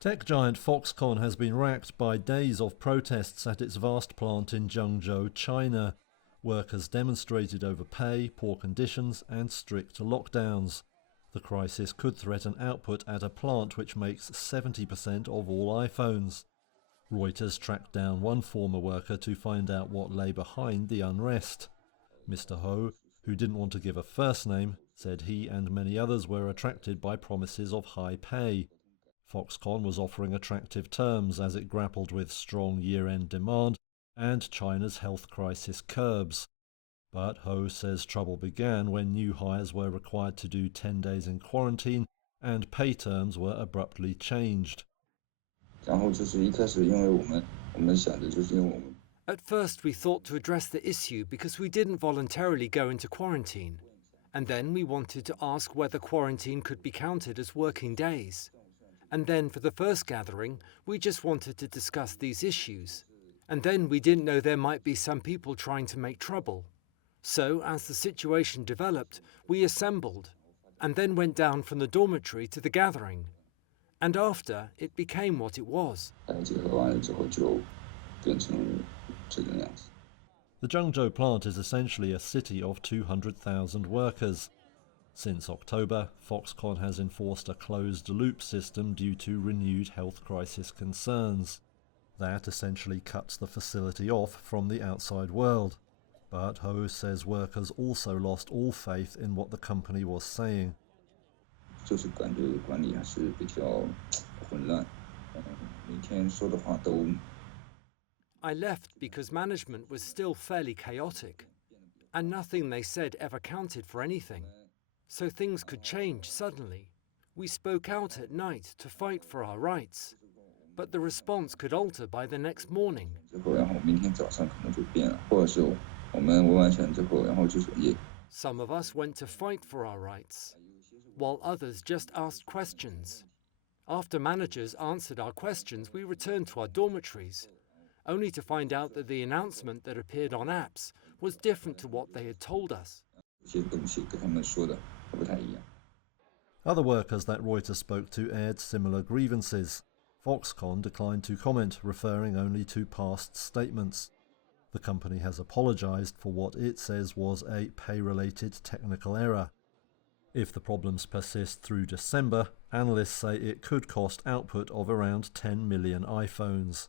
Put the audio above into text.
Tech giant Foxconn has been racked by days of protests at its vast plant in Zhengzhou, China. Workers demonstrated over pay, poor conditions and strict lockdowns. The crisis could threaten output at a plant which makes 70% of all iPhones. Reuters tracked down one former worker to find out what lay behind the unrest. Mr. Ho, who didn't want to give a first name, said he and many others were attracted by promises of high pay. Foxconn was offering attractive terms as it grappled with strong year-end demand and China's health crisis curbs. But Ho says trouble began when new hires were required to do 10 days in quarantine and pay terms were abruptly changed. At first we thought to address the issue because we didn't voluntarily go into quarantine. And then we wanted to ask whether quarantine could be counted as working days. And then for the first gathering, we just wanted to discuss these issues. And then we didn't know there might be some people trying to make trouble. So as the situation developed, we assembled and then went down from the dormitory to the gathering. And after, it became what it was. The Zhengzhou plant is essentially a city of 200,000 workers. Since October, Foxconn has enforced a closed-loop system due to renewed health crisis concerns. That essentially cuts the facility off from the outside world. But Ho says workers also lost all faith in what the company was saying. I left because management was still fairly chaotic, and nothing they said ever counted for anything. So things could change suddenly. We spoke out at night to fight for our rights, but the response could alter by the next morning. Some of us went to fight for our rights, while others just asked questions. After managers answered our questions, we returned to our dormitories, only to find out that the announcement that appeared on apps was different to what they had told us. Other workers that Reuters spoke to aired similar grievances. Foxconn declined to comment, referring only to past statements. The company has apologized for what it says was a pay-related technical error. If the problems persist through December, analysts say it could cost output of around 10 million iPhones.